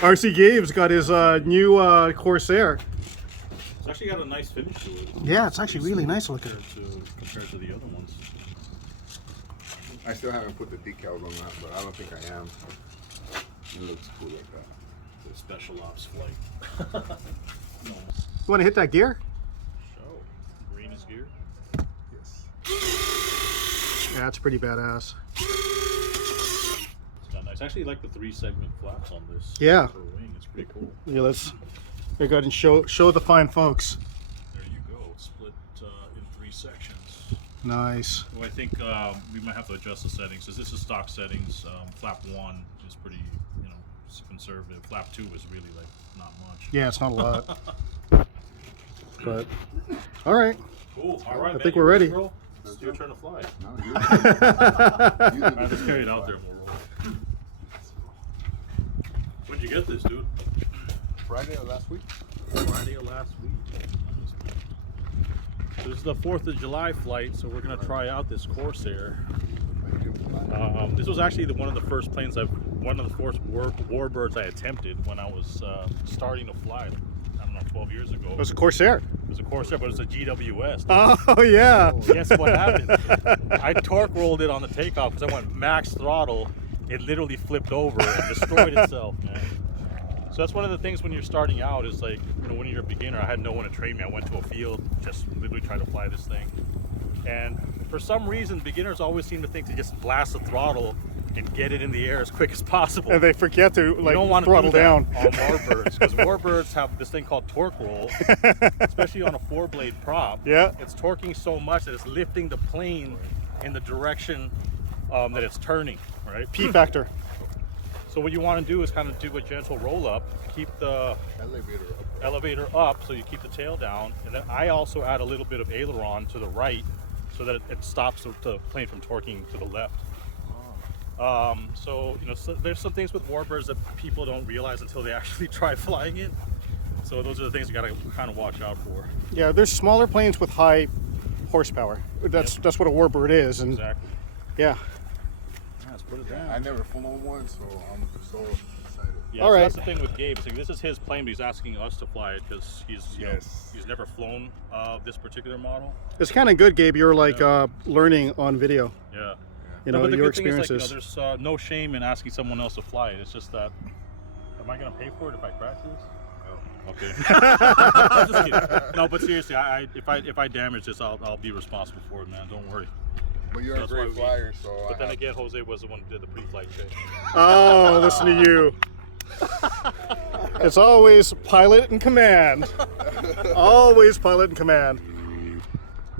RC Gabe's got his new Corsair. It's actually got a nice finish to it. Yeah, it's actually really nice looking. Compared to the other ones. I still haven't put the decals on that, but I don't think I am. It looks cool like that. It's a special ops flight. You want to hit that gear? Show. Green is gear. Yes. Yeah, it's pretty badass. It's got nice. I actually like the 3-segment flaps on this. Yeah. For a wing. It's pretty cool. Yeah, let's go ahead and show the fine folks. There you go. It's split in 3 sections. Nice. Well, I think we might have to adjust the settings. Because this is stock settings. Flap 1 is pretty, conservative. Flap 2 is really like not much. Yeah, it's not a lot. But all right. Cool. All right. I think we're ready. Bro. It's your turn to fly. No, All right, let's carry it out there and we'll roll. When'd you get this, dude? Friday of last week? Friday of last week. So this is the 4th of July flight, so we're going to try out this Corsair. This was actually one of the first planes one of the first Warbirds I attempted when I was starting to fly. I don't know, 12 years ago. It was a Corsair. It was a Corsair, but it was a GWS. Oh yeah. Guess what happened? I torque rolled it on the takeoff because I went max throttle. It literally flipped over and destroyed itself, man. So that's one of the things when you're starting out is like, when you're a beginner, I had no one to train me. I went to a field, just literally trying to fly this thing. And for some reason, beginners always seem to think to just blast the throttle and get it in the air as quick as possible. And they forget to You don't want to throttle do that down on Warbirds, because Warbirds have this thing called torque roll, especially on a 4-blade prop. Yeah. It's torquing so much that it's lifting the plane in the direction that it's turning, right? P factor. So what you want to do is kind of do a gentle roll up, keep the elevator up so you keep the tail down, and then I also add a little bit of aileron to the right so that it stops the plane from torquing to the left. So there's some things with Warbirds that people don't realize until they actually try flying it. So those are the things you got to kind of watch out for. Yeah, there's smaller planes with high horsepower. That's what a Warbird is, and Exactly. yeah. Let's put it down. I never flown one, so I'm so excited. Yeah, All so right. that's the thing with Gabe. So this is his plane, but he's asking us to fly it because he's he's never flown this particular model. It's kind of good, Gabe. You're like learning on video. Yeah. You know, but the your good thing is, experiences. there's no shame in asking someone else to fly it. It's just that, am I going to pay for it if I crash this? No. Okay. I'm just kidding. No, but seriously, if I damage this, I'll be responsible for it, man. Don't worry. But you're a great flyer, so. But then again, Jose was the one who did the pre-flight check. Oh, listen to you. It's always pilot and command. Always pilot and command.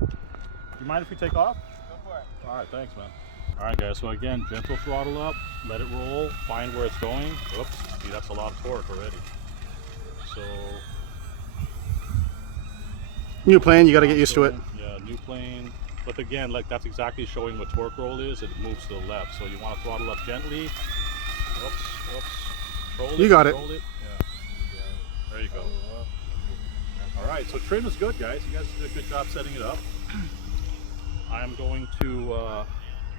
You mind if we take off? Go for it. All right, thanks, man. All right, guys, so again, gentle throttle up, let it roll, find where it's going. Oops, see, that's a lot of torque already. So, New plane, you got to get used to it. Yeah, new plane. But again, like that's exactly showing what torque roll is. It moves to the left. So you want to throttle up gently. Oops. Roll it. You got it. Roll it. Yeah. There you go. All right, so trim is good, guys. You guys did a good job setting it up. I'm going to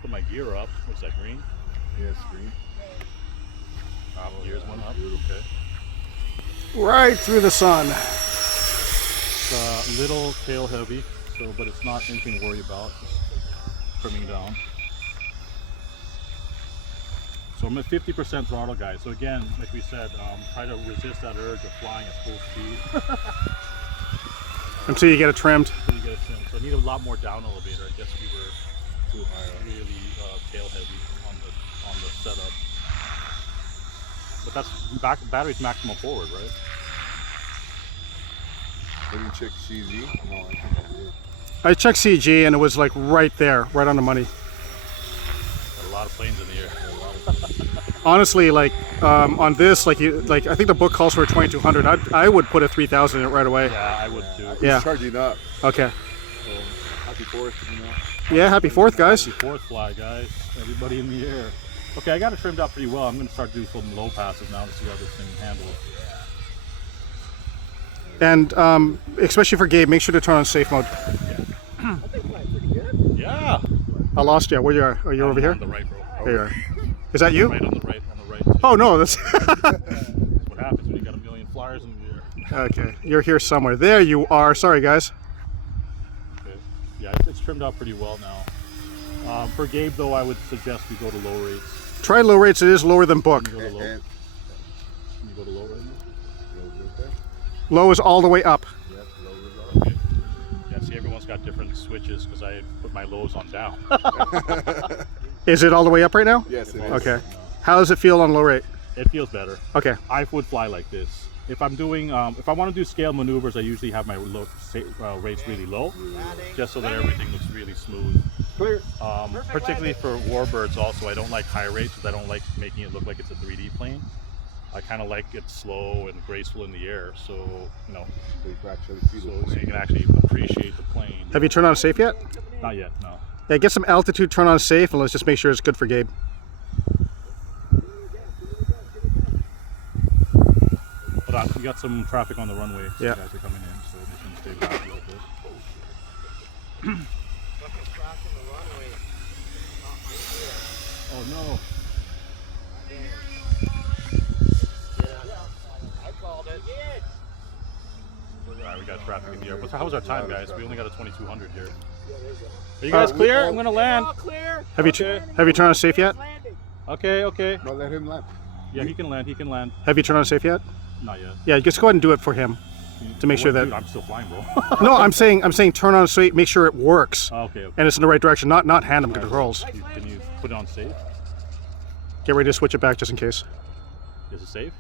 put my gear up. What's that, green? Yes, green. Gears went up. Okay. Right through the sun. It's a little tail heavy, but it's not anything to worry about. Just trimming down. So I'm at 50% throttle, guys. So again, like we said, try to resist that urge of flying at full speed. Until you get it trimmed. Until you get it trimmed. So I need a lot more down elevator. I guess we were too high, really tail heavy on the setup. But that's battery's maximum forward, right? Did you check CZ? No, I think I did. I checked CG and it was like right there, right on the money. Got a lot of planes in the air. Honestly, like on this, like I think the book calls for a 2200. I would put a 3000 in it right away. Yeah, I would too. Yeah. It's charging up. Okay. So, happy 4th, Yeah, happy 4th, guys. Happy 4th fly, guys. Everybody in the air. Okay, I got it trimmed out pretty well. I'm going to start doing some low passes now to see how this thing handles. And especially for Gabe, make sure to turn on safe mode. Yeah. I lost you. Where you are? Are you over here? On the right, bro. There you are. Is that you? Right on the right. Oh no, that's. flyers in the air. Okay, you're here somewhere. There you are. Sorry, guys. Okay. Yeah, it's trimmed out pretty well now. For Gabe, though, I would suggest we go to low rates. Try low rates. It is lower than book. Can you go to low? Can you go to low right now? Low is all the way up. Yes, low is up. Okay. Yeah, see, everyone's got different switches because I put my lows on down. Is it all the way up right now? Yes, it is. Okay. How does it feel on low rate? It feels better. Okay. I would fly like this. If I'm doing, if I want to do scale maneuvers, I usually have my rates really low, just so that everything looks really smooth. Clear. Particularly for Warbirds also, I don't like high rates because I don't like making it look like it's a 3D plane. I kind of like it slow and graceful in the air, so, you know, So you can actually see the so you plane. can actually appreciate the plane. Have you turned on safe yet? Not yet, no. Yeah, get some altitude, turn on safe, and let's just make sure it's good for Gabe. Hold on, we got some traffic on the runway. So Yeah. guys are coming in, so we can stay back a little bit. Oh no. Alright, we got traffic in the air. How's our time, guys? We only got a 2200 here. Are you guys clear? I'm gonna land. Have you turned on safe yet? Okay, okay. No, let him land. Yeah, he can land. He can land. Have you turned on safe yet? Not yet. Yeah, just go ahead and do it for him to make sure that. Dude, I'm still flying, bro. No, I'm saying turn on safe, make sure it works, Okay, okay. and it's in the right direction. Not hand him controls. Can you put it on safe? Get ready to switch it back just in case. Is it safe?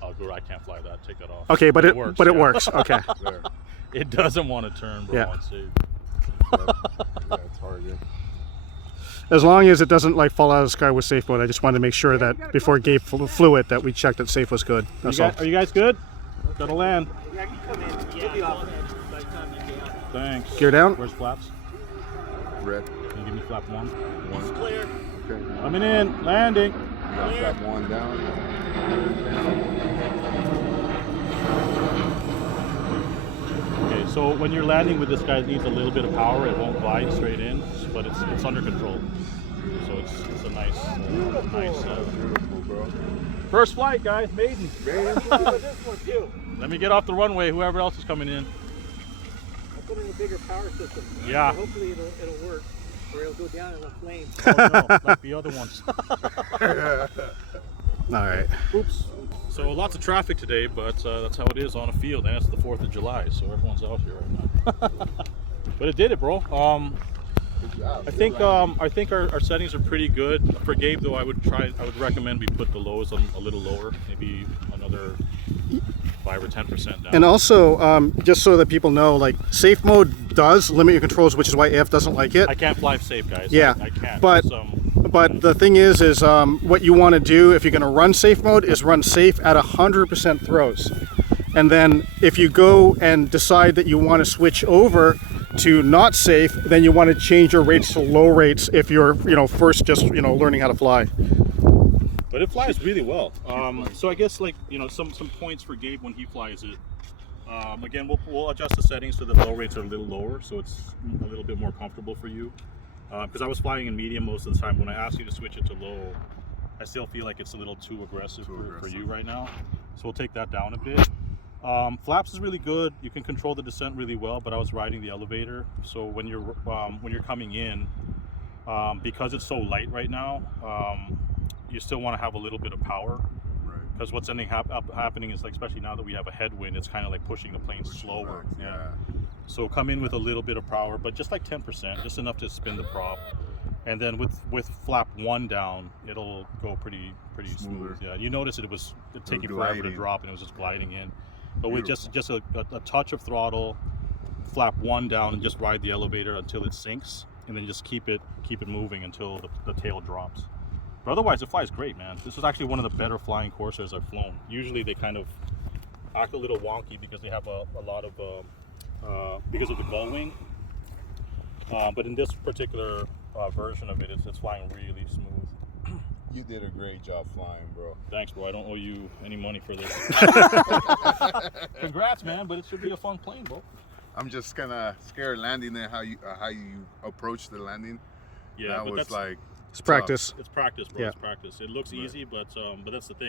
Oh, good. I can't fly that. Take that off. Okay, but it works. but it yeah. works. Okay. There. It doesn't want to turn, bro. Yeah. On safe. Yeah, it's hard, yeah. As long as it doesn't like fall out of the sky with safe mode, I just wanted to make sure that before Gabe flew it, that we checked that safe was good. That's all. Are you guys good? Gotta land. Yeah, I can come in. You'll be off by the time you get out. Thanks. Gear down. Where's flaps? Red. Can you give me flap one? One. Clear. Okay. Coming in. Landing. Got that one down. Okay, so when you're landing with this guy, it needs a little bit of power. It won't glide straight in, but it's under control. So it's a nice. Beautiful, bro. First flight, guys. Maiden. Maiden. This one too. Let me get off the runway. Whoever else is coming in. I'll put in a bigger power system. Yeah. So hopefully it'll work, or it'll go down in a flame. Oh, no, like the other ones. All right. Oops. So lots of traffic today, but that's how it is on a field, and it's the 4th of July, so everyone's out here right now. But it did it, bro. Good job. I think our settings are pretty good. For Gabe, though, I would recommend we put the lows on a little lower, maybe another 5 or 10% down. And also, just so that people know, like safe mode does limit your controls, which is why AF doesn't like it. I can't fly safe, guys. Yeah, I can't. but the thing is what you want to do if you're going to run safe mode is run safe at 100% throws, and then if you go and decide that you want to switch over to not safe, then you want to change your rates to low rates if you're first just learning how to fly. But it flies really well. So I guess some points for Gabe when he flies it. Again, we'll adjust the settings so the low rates are a little lower, so it's a little bit more comfortable for you. Because I was flying in medium most of the time. When I asked you to switch it to low, I still feel like it's a little too aggressive for you right now. So we'll take that down a bit. Flaps is really good. You can control the descent really well, but I was riding the elevator, so when you're coming in, because it's so light right now, you still want to have a little bit of power. Because what's ending happening is, like, especially now that we have a headwind, it's kind of like pushing the plane slower. Back, yeah. So come in with a little bit of power, but just like 10%, just enough to spin the prop. And then with flap 1 down, it'll go pretty smooth. Yeah, you notice it was taking forever to drop, and it was just gliding in. But with just a touch of throttle, flap 1 down, and just ride the elevator until it sinks, and then just keep it moving until the tail drops. But otherwise, it flies great, man. This is actually one of the better flying Corsairs I've flown. Usually they kind of act a little wonky because they have a lot of because of the gull wing. But in this particular version of it, it's flying really smooth. You did a great job flying, bro. Thanks, bro. I don't owe you any money for this. Congrats, man. But it should be a fun plane, bro. I'm just kind of scared landing there. How you approach the landing. Yeah, that but was like It's practice. it's practice, bro. Yeah. It's practice. It looks easy, but that's the thing.